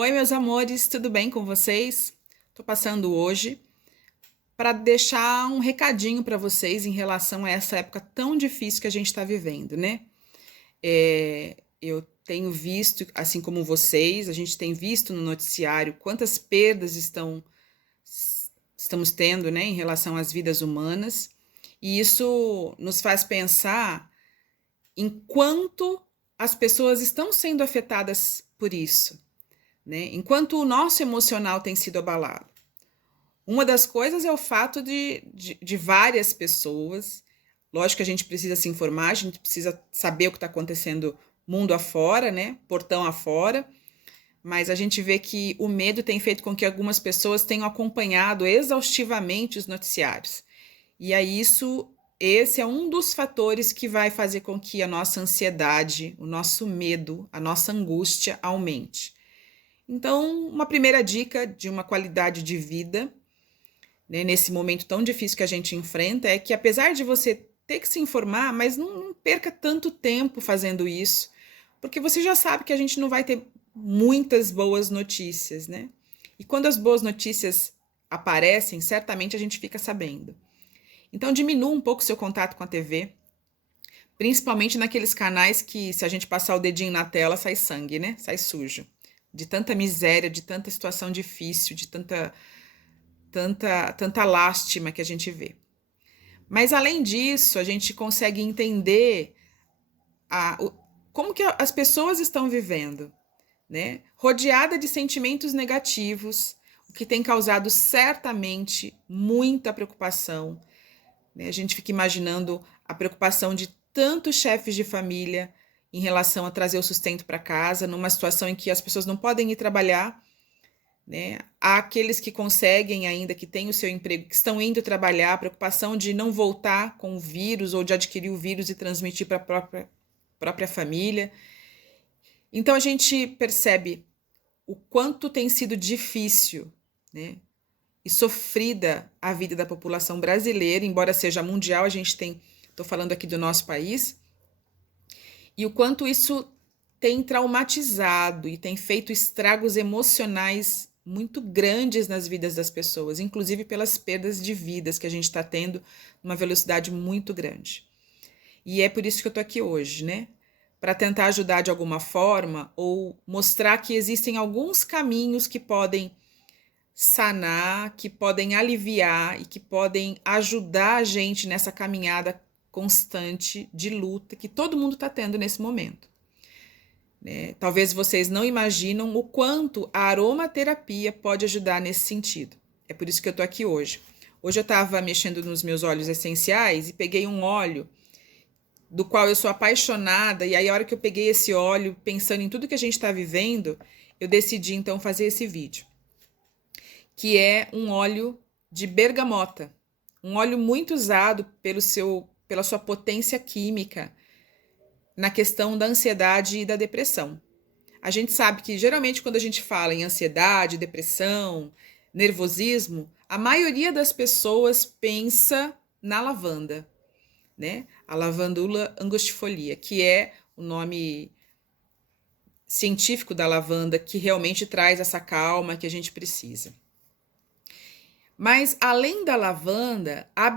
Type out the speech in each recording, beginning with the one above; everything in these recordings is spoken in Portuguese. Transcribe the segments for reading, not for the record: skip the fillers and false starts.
Oi, meus amores, tudo bem com vocês? Tô passando hoje para deixar um recadinho para vocês em relação a essa época tão difícil que a gente está vivendo, né? Eu tenho visto, assim como vocês, a gente tem visto no noticiário quantas perdas estamos tendo, né, em relação às vidas humanas, e isso nos faz pensar em quanto as pessoas estão sendo afetadas por isso, né? Enquanto o nosso emocional tem sido abalado. Uma das coisas é o fato de várias pessoas. Lógico que a gente precisa se informar, a gente precisa saber o que está acontecendo mundo afora, né? Portão afora. Mas a gente vê que o medo tem feito com que algumas pessoas tenham acompanhado exaustivamente os noticiários. E aí esse é um dos fatores que vai fazer com que a nossa ansiedade, o nosso medo, a nossa angústia aumente. Então, uma primeira dica de uma qualidade de vida, né, nesse momento tão difícil que a gente enfrenta, é que apesar de você ter que se informar, mas não perca tanto tempo fazendo isso, porque você já sabe que a gente não vai ter muitas boas notícias, né? E quando as boas notícias aparecem, certamente a gente fica sabendo. Então, diminua um pouco o seu contato com a TV, principalmente naqueles canais que, se a gente passar o dedinho na tela, sai sangue, né? Sai sujo. De tanta miséria, de tanta situação difícil, de tanta lástima que a gente vê. Mas, além disso, a gente consegue entender como que as pessoas estão vivendo, né? Rodeada de sentimentos negativos, o que tem causado certamente muita preocupação, né? A gente fica imaginando a preocupação de tantos chefes de família em relação a trazer o sustento para casa, numa situação em que as pessoas não podem ir trabalhar, né? Há aqueles que conseguem ainda, que têm o seu emprego, que estão indo trabalhar, a preocupação de não voltar com o vírus ou de adquirir o vírus e transmitir para a própria família. Então a gente percebe o quanto tem sido difícil, né, e sofrida a vida da população brasileira, embora seja mundial, estou falando aqui do nosso país, e o quanto isso tem traumatizado e tem feito estragos emocionais muito grandes nas vidas das pessoas, inclusive pelas perdas de vidas que a gente está tendo numa velocidade muito grande. E é por isso que eu estou aqui hoje, né? Para tentar ajudar de alguma forma ou mostrar que existem alguns caminhos que podem sanar, que podem aliviar e que podem ajudar a gente nessa caminhada constante de luta que todo mundo está tendo nesse momento, né? Talvez vocês não imaginam o quanto a aromaterapia pode ajudar nesse sentido. É por isso que eu estou aqui hoje. Hoje eu estava mexendo nos meus óleos essenciais e peguei um óleo do qual eu sou apaixonada, e aí a hora que eu peguei esse óleo, pensando em tudo que a gente está vivendo, eu decidi então fazer esse vídeo, que é um óleo de bergamota, um óleo muito usado pela sua potência química na questão da ansiedade e da depressão. A gente sabe que geralmente quando a gente fala em ansiedade, depressão, nervosismo, a maioria das pessoas pensa na lavanda, né? A lavandula angustifolia, que é o nome científico da lavanda, que realmente traz essa calma que a gente precisa. Mas além da lavanda, a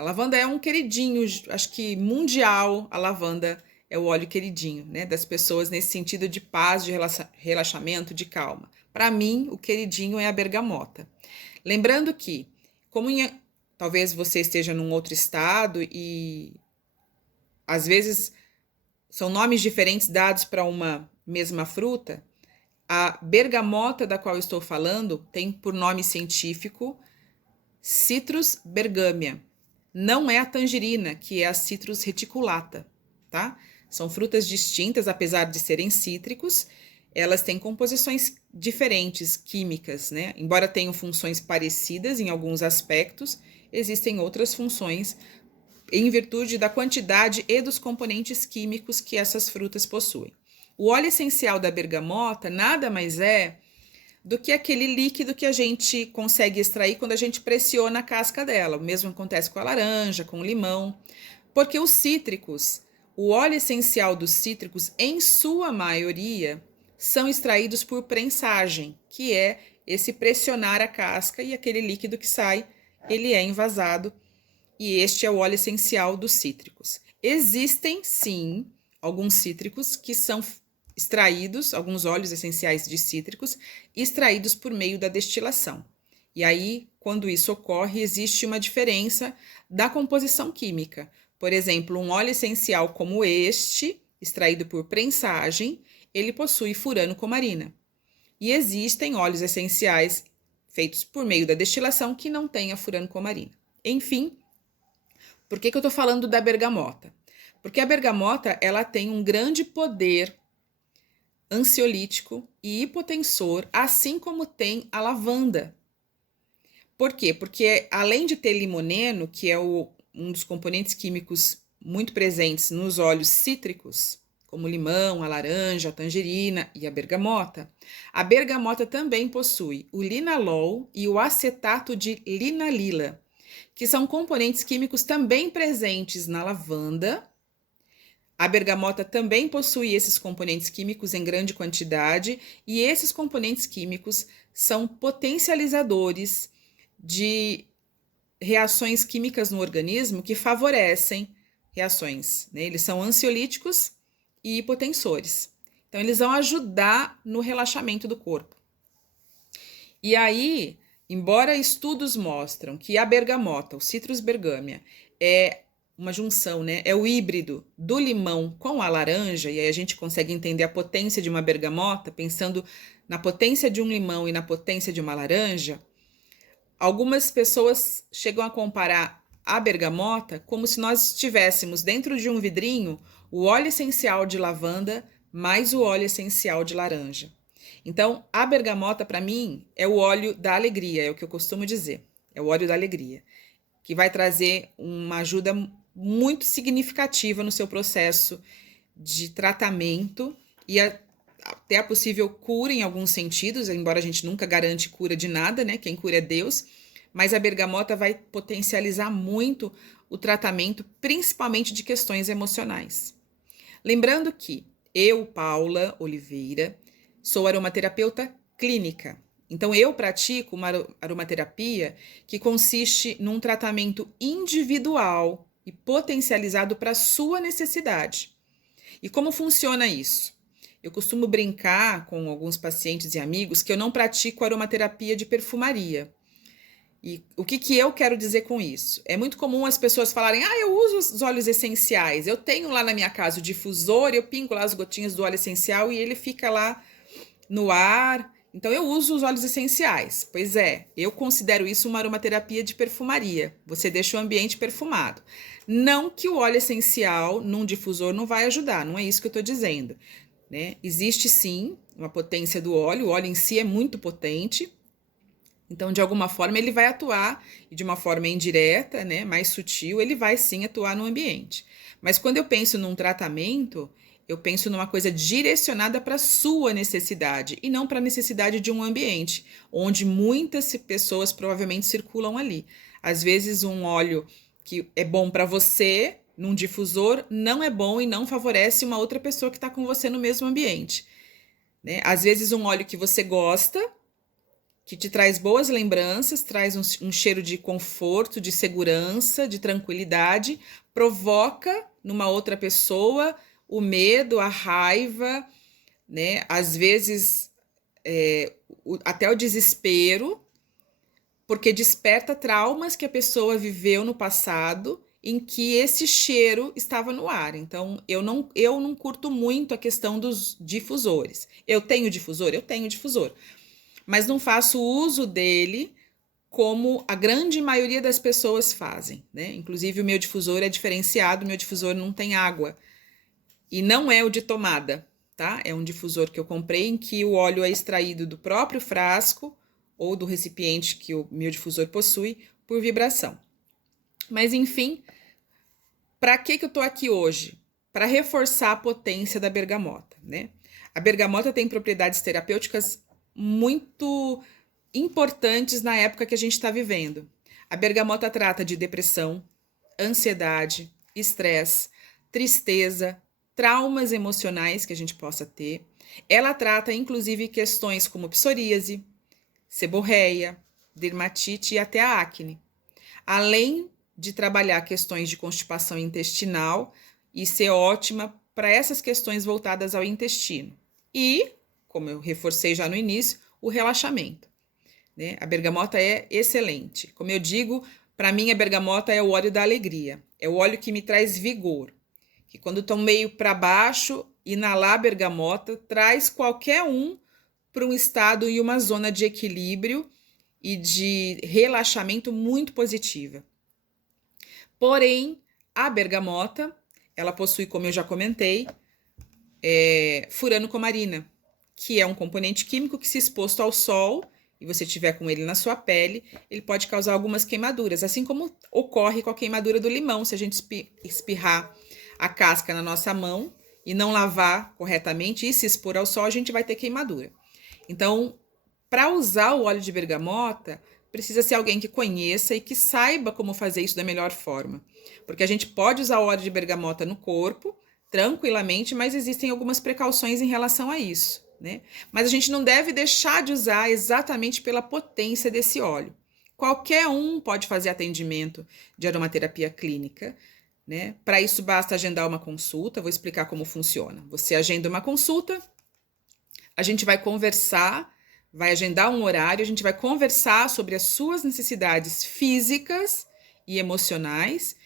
lavanda é um queridinho, acho que mundial, a lavanda é o óleo queridinho, né, das pessoas nesse sentido de paz, de relaxamento, de calma. Para mim, o queridinho é a bergamota. Lembrando que, talvez você esteja num outro estado e às vezes são nomes diferentes dados para uma mesma fruta, a bergamota da qual eu estou falando tem por nome científico Citrus bergamia. Não é a tangerina, que é a Citrus reticulata, tá? São frutas distintas, apesar de serem cítricos, elas têm composições diferentes, químicas, né? Embora tenham funções parecidas em alguns aspectos, existem outras funções em virtude da quantidade e dos componentes químicos que essas frutas possuem. O óleo essencial da bergamota nada mais é do que aquele líquido que a gente consegue extrair quando a gente pressiona a casca dela. O mesmo acontece com a laranja, com o limão, porque os cítricos, o óleo essencial dos cítricos, em sua maioria, são extraídos por prensagem, que é esse pressionar a casca e aquele líquido que sai, ele é envasado, e este é o óleo essencial dos cítricos. Existem, sim, alguns cítricos que são extraídos, alguns óleos essenciais de cítricos, extraídos por meio da destilação. E aí, quando isso ocorre, existe uma diferença da composição química. Por exemplo, um óleo essencial como este, extraído por prensagem, ele possui furano-comarina. E existem óleos essenciais feitos por meio da destilação que não têm a furano-comarina. Enfim, por que eu estou falando da bergamota? Porque a bergamota ela tem um grande poder ansiolítico e hipotensor, assim como tem a lavanda. Por quê? Porque além de ter limoneno, que é um dos componentes químicos muito presentes nos óleos cítricos, como o limão, a laranja, a tangerina e a bergamota também possui o linalol e o acetato de linalila, que são componentes químicos também presentes na lavanda. A bergamota também possui esses componentes químicos em grande quantidade, e esses componentes químicos são potencializadores de reações químicas no organismo que favorecem reações, né? Eles são ansiolíticos e hipotensores. Então, eles vão ajudar no relaxamento do corpo. E aí, embora estudos mostram que a bergamota, o Citrus bergamia, é uma junção, né? É o híbrido do limão com a laranja, e aí a gente consegue entender a potência de uma bergamota, pensando na potência de um limão e na potência de uma laranja. Algumas pessoas chegam a comparar a bergamota como se nós estivéssemos dentro de um vidrinho o óleo essencial de lavanda mais o óleo essencial de laranja. Então, a bergamota, para mim, é o óleo da alegria, é o que eu costumo dizer. É o óleo da alegria, que vai trazer uma ajuda muito significativa no seu processo de tratamento e até a possível cura em alguns sentidos, embora a gente nunca garante cura de nada, né? Quem cura é Deus, mas a bergamota vai potencializar muito o tratamento, principalmente de questões emocionais. Lembrando que eu, Paula Oliveira, sou aromaterapeuta clínica. Então, eu pratico uma aromaterapia que consiste num tratamento individual e potencializado para a sua necessidade. E como funciona isso? Eu costumo brincar com alguns pacientes e amigos que eu não pratico aromaterapia de perfumaria. E o que eu quero dizer com isso? É muito comum as pessoas falarem: eu uso os óleos essenciais, eu tenho lá na minha casa o difusor, eu pingo lá as gotinhas do óleo essencial e ele fica lá no ar. Então, eu uso os óleos essenciais. Pois é, eu considero isso uma aromaterapia de perfumaria. Você deixa o ambiente perfumado. Não que o óleo essencial num difusor não vai ajudar, não é isso que eu estou dizendo, né? Existe sim uma potência do óleo, o óleo em si é muito potente. Então, de alguma forma, ele vai atuar, e de uma forma indireta, né, mais sutil, ele vai sim atuar no ambiente. Mas quando eu penso num tratamento, eu penso numa coisa direcionada para a sua necessidade e não para a necessidade de um ambiente, onde muitas pessoas provavelmente circulam ali. Às vezes, um óleo que é bom para você, num difusor, não é bom e não favorece uma outra pessoa que está com você no mesmo ambiente, né? Às vezes, um óleo que você gosta, que te traz boas lembranças, traz um cheiro de conforto, de segurança, de tranquilidade, provoca numa outra pessoa o medo, a raiva, né? Às vezes até o desespero, porque desperta traumas que a pessoa viveu no passado em que esse cheiro estava no ar. Então, eu não curto muito a questão dos difusores. Eu tenho difusor? Eu tenho difusor. Mas não faço uso dele como a grande maioria das pessoas fazem, né? Inclusive, o meu difusor é diferenciado, o meu difusor não tem água. E não é o de tomada, tá? É um difusor que eu comprei em que o óleo é extraído do próprio frasco ou do recipiente que o meu difusor possui por vibração. Mas, enfim, para que eu tô aqui hoje? Para reforçar a potência da bergamota, né? A bergamota tem propriedades terapêuticas muito importantes na época que a gente está vivendo. A bergamota trata de depressão, ansiedade, estresse, tristeza, traumas emocionais que a gente possa ter. Ela trata, inclusive, questões como psoríase, seborreia, dermatite e até a acne. Além de trabalhar questões de constipação intestinal e ser ótima para essas questões voltadas ao intestino. E, como eu reforcei já no início, o relaxamento, né? A bergamota é excelente. Como eu digo, para mim a bergamota é o óleo da alegria. É o óleo que me traz vigor. Que quando estou meio para baixo, inalar a bergamota traz qualquer um para um estado e uma zona de equilíbrio e de relaxamento muito positiva. Porém, a bergamota, ela possui, como eu já comentei, furanocomarina, que é um componente químico que, se exposto ao sol, e você tiver com ele na sua pele, ele pode causar algumas queimaduras, assim como ocorre com a queimadura do limão, se a gente espirrar a casca na nossa mão e não lavar corretamente e se expor ao sol, a gente vai ter queimadura. Então, para usar o óleo de bergamota, precisa ser alguém que conheça e que saiba como fazer isso da melhor forma. Porque a gente pode usar o óleo de bergamota no corpo, tranquilamente, mas existem algumas precauções em relação a isso, né? Mas a gente não deve deixar de usar exatamente pela potência desse óleo. Qualquer um pode fazer atendimento de aromaterapia clínica, né? Para isso basta agendar uma consulta, vou explicar como funciona. Você agenda uma consulta, a gente vai conversar, vai agendar um horário, a gente vai conversar sobre as suas necessidades físicas e emocionais,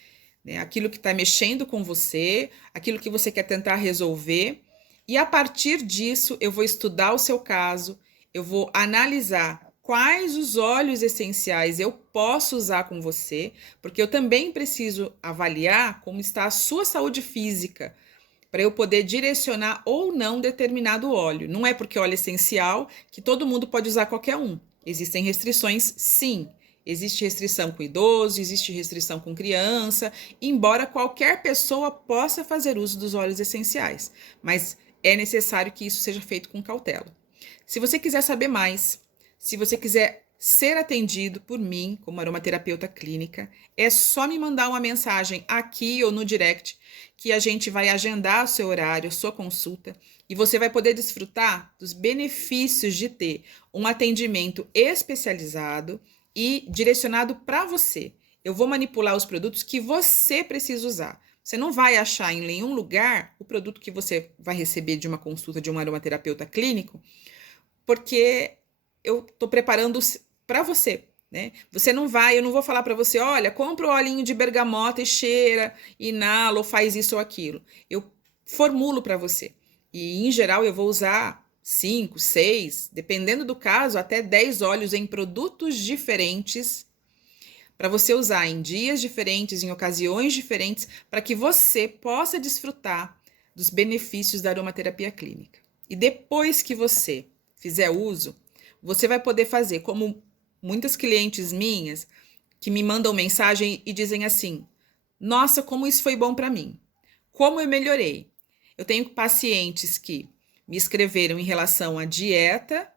né? Aquilo que está mexendo com você, aquilo que você quer tentar resolver. E a partir disso, eu vou estudar o seu caso, eu vou analisar quais os óleos essenciais eu posso usar com você, porque eu também preciso avaliar como está a sua saúde física, para eu poder direcionar ou não determinado óleo. Não é porque óleo é essencial que todo mundo pode usar qualquer um. Existem restrições, sim. Existe restrição com idoso, existe restrição com criança, embora qualquer pessoa possa fazer uso dos óleos essenciais, mas é necessário que isso seja feito com cautela. Se você quiser saber mais, se você quiser ser atendido por mim como aromaterapeuta clínica, é só me mandar uma mensagem aqui ou no direct que a gente vai agendar o seu horário, a sua consulta, e você vai poder desfrutar dos benefícios de ter um atendimento especializado e direcionado para você. Eu vou manipular os produtos que você precisa usar. Você não vai achar em nenhum lugar o produto que você vai receber de uma consulta de um aromaterapeuta clínico, porque eu estou preparando para você, né? Você não vai, eu não vou falar para você, olha, compra o olhinho de bergamota e cheira, inala ou faz isso ou aquilo. Eu formulo para você. E, em geral, eu vou usar 5, 6, dependendo do caso, até 10 óleos em produtos diferentes, para você usar em dias diferentes, em ocasiões diferentes, para que você possa desfrutar dos benefícios da aromaterapia clínica. E depois que você fizer uso, você vai poder fazer como muitas clientes minhas que me mandam mensagem e dizem assim: nossa, como isso foi bom para mim, como eu melhorei. Eu tenho pacientes que me escreveram em relação à dieta,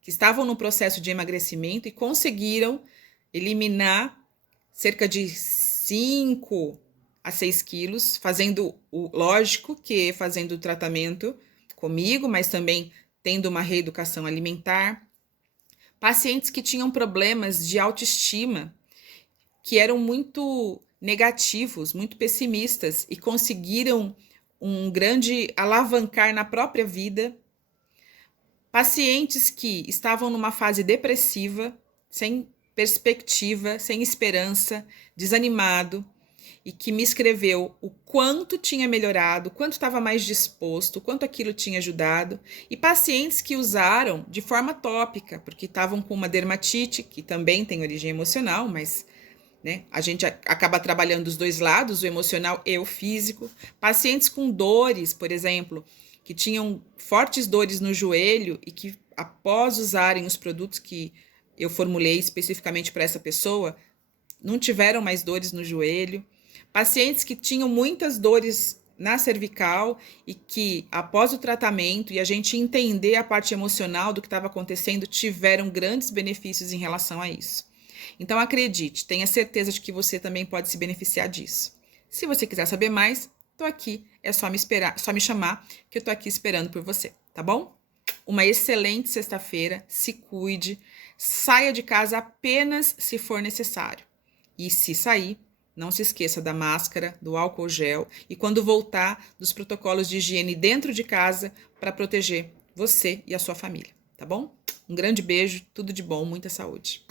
que estavam no processo de emagrecimento e conseguiram eliminar cerca de 5 a 6 quilos, fazendo lógico que fazendo o tratamento comigo, mas também tendo uma reeducação alimentar. Pacientes que tinham problemas de autoestima, que eram muito negativos, muito pessimistas e conseguiram um grande alavancar na própria vida. Pacientes que estavam numa fase depressiva, sem perspectiva, sem esperança, desanimado, e que me escreveu o quanto tinha melhorado, o quanto estava mais disposto, o quanto aquilo tinha ajudado, e pacientes que usaram de forma tópica, porque estavam com uma dermatite, que também tem origem emocional, mas né, a gente acaba trabalhando os dois lados, o emocional e o físico. Pacientes com dores, por exemplo, que tinham fortes dores no joelho e que, após usarem os produtos que eu formulei especificamente para essa pessoa, não tiveram mais dores no joelho. Pacientes que tinham muitas dores na cervical e que, após o tratamento e a gente entender a parte emocional do que estava acontecendo, tiveram grandes benefícios em relação a isso. Então, acredite, tenha certeza de que você também pode se beneficiar disso. Se você quiser saber mais, estou aqui, é só me chamar, que eu estou aqui esperando por você, tá bom? Uma excelente sexta-feira, se cuide, saia de casa apenas se for necessário. E se sair, não se esqueça da máscara, do álcool gel e quando voltar, dos protocolos de higiene dentro de casa para proteger você e a sua família, tá bom? Um grande beijo, tudo de bom, muita saúde.